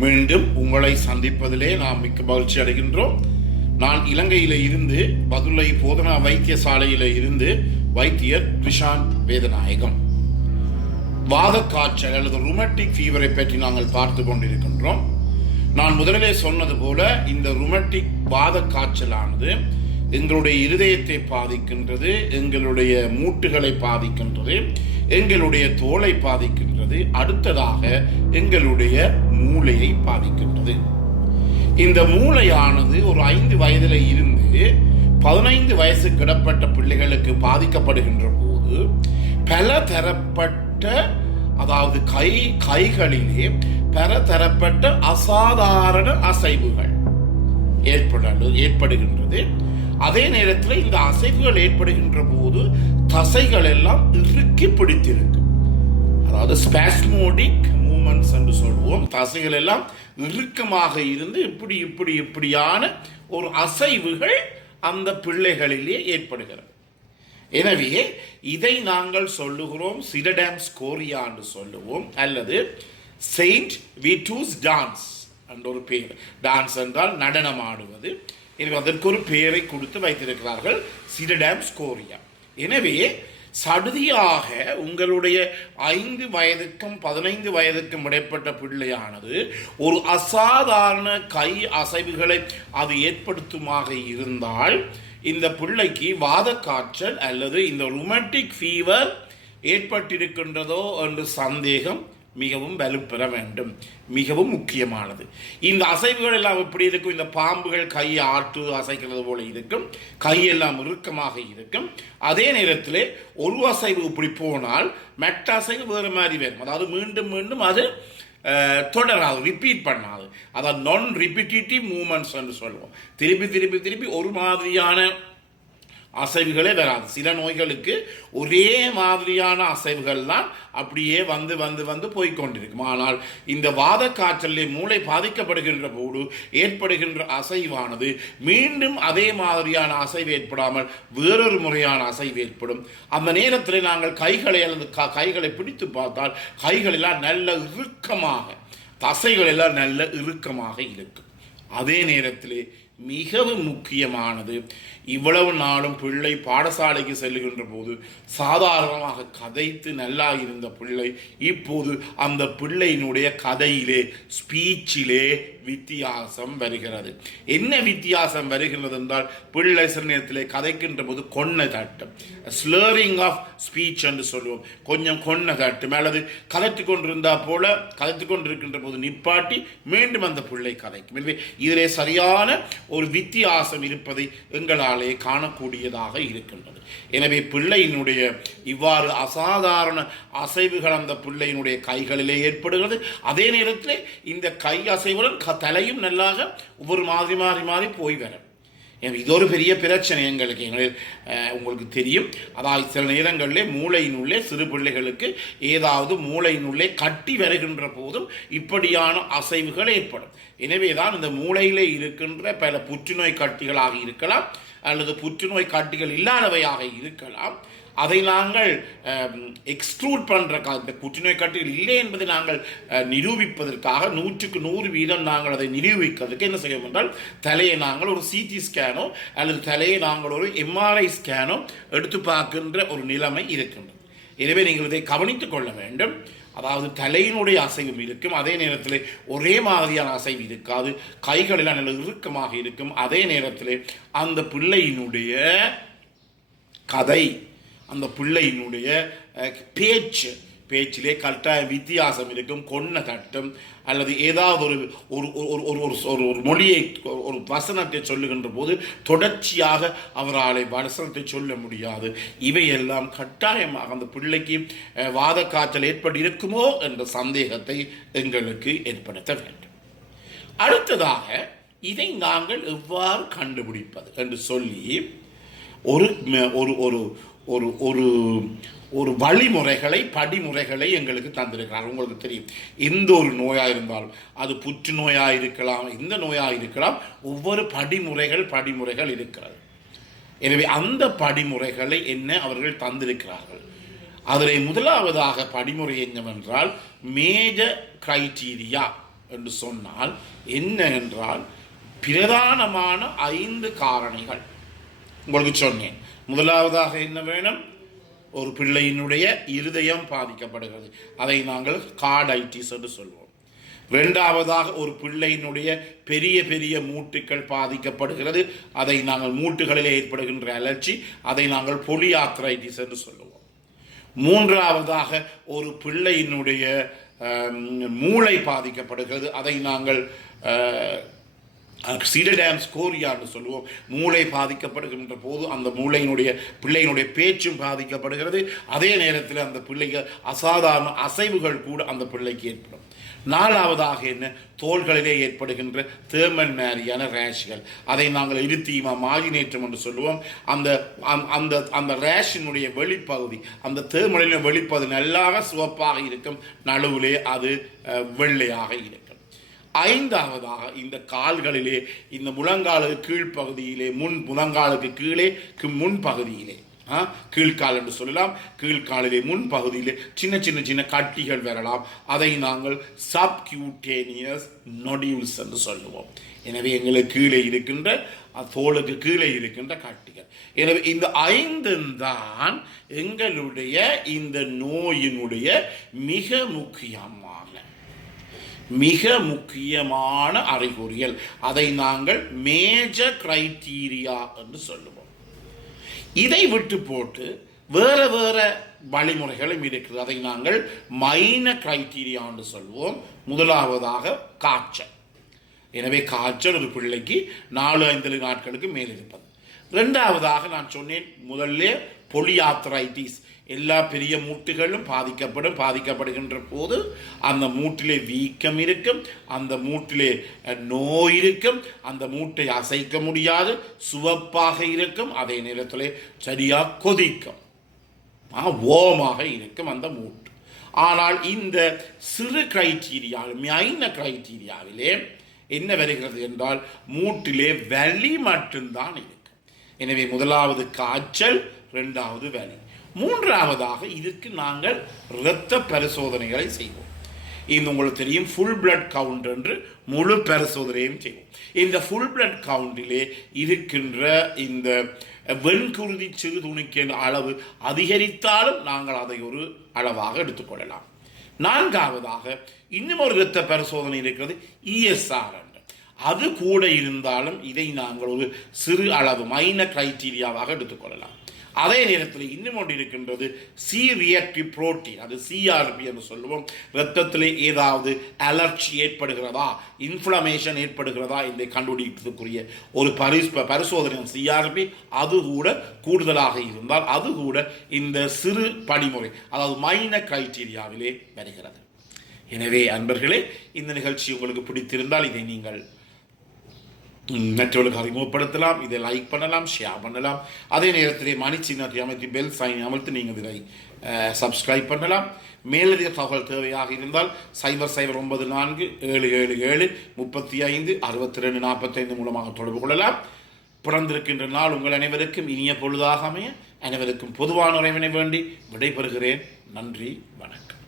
மீண்டும் உங்களை சந்திப்பதிலே நாம் மிக்க மகிழ்ச்சி அடைகின்றோம். நான் இலங்கையில இருந்து பதுளை போதனா வைத்தியசாலையில இருந்து வைத்தியர் ரிஷான் வேதநாயகம். வாத காய்ச்சல் அல்லது ருமட்டிக் ஃபீவரை பற்றி நாங்கள் பார்த்து கொண்டிருக்கின்றோம். நான் முதலிலே சொன்னது போல இந்த ருமட்டிக் வாத காய்ச்சலானது எங்களுடைய இருதயத்தை பாதிக்கின்றது, எங்களுடைய மூட்டுகளை பாதிக்கின்றது, எங்களுடைய தோலை பாதிக்கின்றது, அடுத்ததாக எங்களுடைய மூளையை பாதிக்கின்றது. இந்த மூளையானது ஒரு 5 வயதில் இருந்து 15 வயசு கிடப்பட்ட பிள்ளைகளுக்கு பாதிக்கப்படுகின்ற போது பல தரப்பட்ட, அதாவது கைகளிலே பல தரப்பட்ட அசாதாரண அசைவுகள் ஏற்படுகின்றது. அதே நேரத்தில் இந்த அசைவுகள் ஏற்படுகின்ற போது தசைகள் எல்லாம் இறுக்கி பிடித்திருக்கும். அதாவது ஸ்பாஸ்மோடிக் மூமெண்ட்ஸ் என்று சொல்லுவோம். தசைகள் எல்லாம் இறுக்கமாக இருந்து இப்படியான ஒரு அசைவுகள் அந்த பிள்ளைகளிலே ஏற்படுகிறது. எனவே இதை நாங்கள் சொல்லுகிறோம் சிடடாம்ஸ் கோரியா என்று சொல்லுவோம், அல்லது செயின்ட் விட்டூஸ் டான்ஸ் என்ற ஒரு பெயர். டான்ஸ் என்றால் நடனம் ஆடுவது. எனவே அதற்கு ஒரு பெயரை கொடுத்து வைத்திருக்கிறார்கள், சிடடாம்ஸ் கோரியா. எனவே சடுதியாக உங்களுடைய 5 வயதுக்கும் 15 வயதுக்கும் இடைப்பட்ட பிள்ளையானது ஒரு அசாதாரண கை அசைவுகளை அது ஏற்படுத்துமாக இருந்தால் இந்த பிள்ளைக்கு வாத காய்ச்சல் அல்லது இந்த ருமட்டிக் ஃபீவர் ஏற்பட்டிருக்கின்றதோ என்று சந்தேகம் மிகவும் வலுப்பெற வேண்டும். மிகவும் முக்கியமானது. இந்த அசைவுகள் எல்லாம் எப்படி இருக்கும்? இந்த பாம்புகள் கையை ஆட்டு அசைக்கிறது போல இருக்கும், கையெல்லாம் இறுக்கமாக இருக்கும். அதே நேரத்தில் ஒரு அசைவு இப்படி போனால் மற்ற அசைவு வேறு மாதிரி வரும். அதாவது மீண்டும் மீண்டும் அது தொடராது, ரிப்பீட் பண்ணாது. அதாவது நான் ரிப்பீட்டிவ் மூமெண்ட்ஸ் என்று சொல்லுவோம். திருப்பி ஒரு மாதிரியான அசைவுகளே வராது. சில நோய்களுக்கு ஒரே மாதிரியான அசைவுகள் தான் அப்படியே வந்து போய்கொண்டிருக்கும். ஆனால் இந்த வாத காய்ச்சலிலே மூளை பாதிக்கப்படுகின்ற போது ஏற்படுகின்ற அசைவானது மீண்டும் அதே மாதிரியான அசைவு ஏற்படாமல் வேறொரு முறையான அசைவு ஏற்படும். அந்த நேரத்தில் நாங்கள் கைகளை பிடித்து பார்த்தால் கைகள் எல்லாம் நல்ல இறுக்கமாக, தசைகள் எல்லாம் நல்ல இறுக்கமாக இருக்கும். அதே நேரத்திலே மிகவும் முக்கியமானது, இவ்வளவு நாளும் பிள்ளை பாடசாலைக்கு செல்லுகின்ற போது சாதாரணமாக கதைத்து நல்லா இருந்த பிள்ளை இப்போது அந்த பிள்ளையினுடைய கதையிலே, ஸ்பீச்சிலே வித்தியாசம் வருகிறது. என்ன வித்தியாசம் வருகிறது என்றால், பிள்ளை சில நேரத்திலே கதைக்கின்ற போது கொன்ன தட்டும், ஸ்லரிங் ஆஃப் ஸ்பீச் என்று சொல்லுவோம். கொஞ்சம் கொன்ன தட்டும், அல்லது கதைத்து கொண்டிருக்கின்ற போது நிப்பாட்டி மீண்டும் அந்த பிள்ளை கதைக்கும். எனவே இதிலே சரியான ஒரு வித்தியாசம் இருப்பதை எங்களாலே காணக்கூடியதாக இருக்கின்றது. எனவே பிள்ளையினுடைய இவ்வாறு அசாதாரண அசைவுகள் அந்த பிள்ளையினுடைய கைகளிலே ஏற்படுகிறது. அதே நேரத்தில் இந்த கை அசைவுடன் தலையும் நல்லாக ஒவ்வொரு மாறி போய் வரும். இது ஒரு பெரிய பிரச்சனை உங்களுக்கு தெரியும். அதாவது சில நேரங்களிலே மூளையினுள்ளே சிறு பிள்ளைகளுக்கு ஏதாவது மூளையினுள்ளே கட்டி வருகின்ற போதும் இப்படியான அசைவுகள் ஏற்படும். எனவேதான் இந்த மூளையிலே இருக்கின்ற பல புற்றுநோய் கட்டிகளாக இருக்கலாம், அல்லது புற்றுநோய் கட்டிகள் இல்லாதவையாக இருக்கலாம். அதை நாங்கள் எக்ஸ்க்ளூட் பண்ணுற இந்த புற்றுநோய் கட்டிகள் இல்லை என்பதை நாங்கள் நிரூபிப்பதற்காக 100க்கு 100% நாங்கள் அதை நிரூபிக்கிறதுக்கு என்ன செய்வோம் என்றால், தலையை நாங்கள் ஒரு சிடி ஸ்கேனோ அல்லது தலையை நாங்கள் ஒரு எம்ஆர்ஐ ஸ்கேனோ எடுத்து பார்க்கின்ற ஒரு நிலைமை இருக்கின்றது. எனவே நீங்கள் இதை கவனித்துக் கொள்ள வேண்டும். அதாவது தலையினுடைய அசைவும் இருக்கும், அதே நேரத்தில் ஒரே மாதிரியான அசைவு இருக்காது, கைகள் எல்லாம் நல்ல இறுக்கமாக இருக்கும். அதே நேரத்தில் அந்த பிள்ளையினுடைய கதை, அந்த பிள்ளையினுடைய பேச்சிலே கரெக்டாக வித்தியாசம் இருக்கும். கொன்ன தட்டும், அல்லது ஏதாவது ஒரு மொழியை, ஒரு வசனத்தை சொல்லுகின்ற போது தொடர்ச்சியாக அவரால் வசனத்தை சொல்ல முடியாது. இவையெல்லாம் கட்டாயமாக அந்த பிள்ளைக்கு வாத காய்ச்சல் ஏற்பட்டு இருக்குமோ என்ற சந்தேகத்தை எங்களுக்கு ஏற்படுத்த வேண்டும். அடுத்ததாக இதை நாங்கள் எவ்வாறு கண்டுபிடிப்பது என்று சொல்லி ஒரு வழிமுறைகளை, படிமுறைகளை எங்களுக்கு தந்திருக்கிறார். உங்களுக்கு தெரியும், எந்த ஒரு நோயாக இருந்தாலும், அது புற்றுநோயாக இருக்கலாம், எந்த நோயாக இருக்கலாம், ஒவ்வொரு படிமுறைகள் இருக்கிறது. எனவே அந்த படிமுறைகளை என்ன அவர்கள் தந்திருக்கிறார்கள். அதில் முதலாவதாக படிமுறை என்னவென்றால் மேஜர் கிரைட்டீரியா என்று சொன்னால் என்ன என்றால் பிரதானமான 5 காரணிகள் உங்களுக்கு சொன்னேன். முதலாவதாக என்ன வேணும்? ஒரு பிள்ளையினுடைய இருதயம் பாதிக்கப்படுகிறது, அதை நாங்கள் கார்டைட்டிஸ் என்று சொல்வோம். இரண்டாவதாக ஒரு பிள்ளையினுடைய பெரிய பெரிய மூட்டுக்கள் பாதிக்கப்படுகிறது, அதை நாங்கள் மூட்டுகளில் ஏற்படுகின்ற அலர்ஜி, அதை நாங்கள் பொலியார்த்ரைட்டிஸ் என்று சொல்லுவோம். மூன்றாவதாக ஒரு பிள்ளையினுடைய மூளை பாதிக்கப்படுகிறது, அதை நாங்கள் சிடடாம்ஸ் கோரியான்னு சொல்லுவோம். மூளை பாதிக்கப்படுகின்ற போது அந்த பிள்ளையினுடைய பேச்சும் பாதிக்கப்படுகிறது. அதே நேரத்தில் அந்த பிள்ளைகள் அசாதாரண அசைவுகள் கூட அந்த பிள்ளைக்கு ஏற்படும். நாலாவதாக என்ன? தோள்களிலே ஏற்படுகின்ற தேர்மல் மேரியான ரேஷ்கள், அதை நாங்கள் இருத்தீமா மாஜினேற்றம் என்று சொல்லுவோம். அந்த அந்த அந்த ரேஷினுடைய வெளிப்பகுதி, அந்த தேர்மலின் வெளிப்பகுதி நல்லாக சிவப்பாக இருக்கும், நடுவிலே அது வெள்ளையாக இருக்கும். ஐந்தாவதாக இந்த கால்களிலே, இந்த முழங்காலுக்கு கீழ்ப்பகுதியிலே, முழங்காலுக்கு கீழே முன்பகுதியிலே, கீழ்கால் என்று சொல்லலாம், கீழ்காலிலே முன்பகுதியிலே சின்ன சின்ன சின்ன கட்டிகள் வரலாம். அதை நாங்கள் சப்கியூட்டேனியஸ் நொடியூல்ஸ் என்று சொல்லுவோம். எனவே எங்களுக்கு கீழே இருக்கின்ற தோலுக்கு கீழே இருக்கின்ற கட்டிகள். எனவே இந்த 5 தான் எங்களுடைய இந்த நோயினுடைய மிக முக்கியமான அறிகுறிகள். அதை நாங்கள் மேஜர் கிரைட்டீரியா என்று சொல்லுவோம். இதை விட்டு போட்டு வேற வழிமுறைகளும் இருக்கிறது, அதை நாங்கள் மைனர் கிரைட்டீரியா என்று சொல்வோம். முதலாவதாக காய்ச்சல். எனவே காய்ச்சல் ஒரு பிள்ளைக்கு 4-5 நாட்களுக்கு மேல் இருப்பது. இரண்டாவதாக நான் சொன்னேன் முதல்ல பொலியார்த்ரைட்டிஸ், எல்லா பெரிய மூட்டுகளும் பாதிக்கப்படுகின்ற போது அந்த மூட்டிலே வீக்கம் இருக்கும், அந்த மூட்டிலே நோய் இருக்கும், அந்த மூட்டை அசைக்க முடியாது, சுவப்பாக இருக்கும், அதே நேரத்தில் சரியாக கொதிக்கும், ஓமாக இருக்கும் அந்த மூட்டு. ஆனால் இந்த சிறு மைனர் கிரைட்டீரியாவிலே என்ன வருகிறது என்றால் மூட்டிலே வலி மட்டும்தான் இருக்கும். எனவே முதலாவது காய்ச்சல், இரண்டாவது வலி. மூன்றாவதாக இதற்கு நாங்கள் இரத்த பரிசோதனைகளை செய்வோம். இது உங்களுக்கு தெரியும், ஃபுல் பிளட் கவுண்ட் என்று முழு பரிசோதனையும் செய்வோம். இந்த ஃபுல் பிளட் கவுண்டிலே இருக்கின்ற இந்த வெண்குருதி சிறுதுணிக்கின் அளவு அதிகரித்தாலும் நாங்கள் அதை ஒரு அளவாக எடுத்துக்கொள்ளலாம். நான்காவதாக இன்னும் ஒரு இரத்த பரிசோதனை இருக்கிறது, ESR. அது கூட இருந்தாலும் இதை நாங்கள் ஒரு சிறு அளவு மைனர் கிரைட்டீரியாவாக எடுத்துக்கொள்ளலாம். அதே நேரத்தில் இன்னும் ஒன்று இருக்கின்றது, சி ரியாக்டிவ் புரோட்டீன், அது CRP என்று சொல்லுவோம். இரத்தத்தில் ஏதாவது அலர்ஜி ஏற்படுகிறதா, இன்ஃப்ளமேஷன் ஏற்படுகிறதா என்று கண்டுபிடிப்பதற்குரிய ஒரு பரிசோதனை CRP. அது கூட கூடுதலாக இருந்தால் அது கூட இந்த சிறு படிமுறை, அதாவது மைனர் கிரைட்டீரியாவிலே வருகிறது. எனவே அன்பர்களே, இந்த நிகழ்ச்சி உங்களுக்கு பிடித்திருந்தால் இதை நீங்கள் மற்றவர்களுக்கு அறிமுகப்படுத்தலாம், இதை லைக் பண்ணலாம், ஷேர் பண்ணலாம். அதே நேரத்திலே மணி சின்னத்தை அமைத்து பெல் சைன் அமைத்து நீங்கள் இதை சப்ஸ்கிரைப் பண்ணலாம். மேலதிக தகவல் தேவையாக இருந்தால் 009477756245 மூலமாக தொடர்பு கொள்ளலாம். பிறந்திருக்கின்ற நாள் உங்கள் அனைவருக்கும் இனிய பொழுதாக அமைய அனைவருக்கும் பொதுவான உறவினை வேண்டி விடைபெறுகிறேன். நன்றி, வணக்கம்.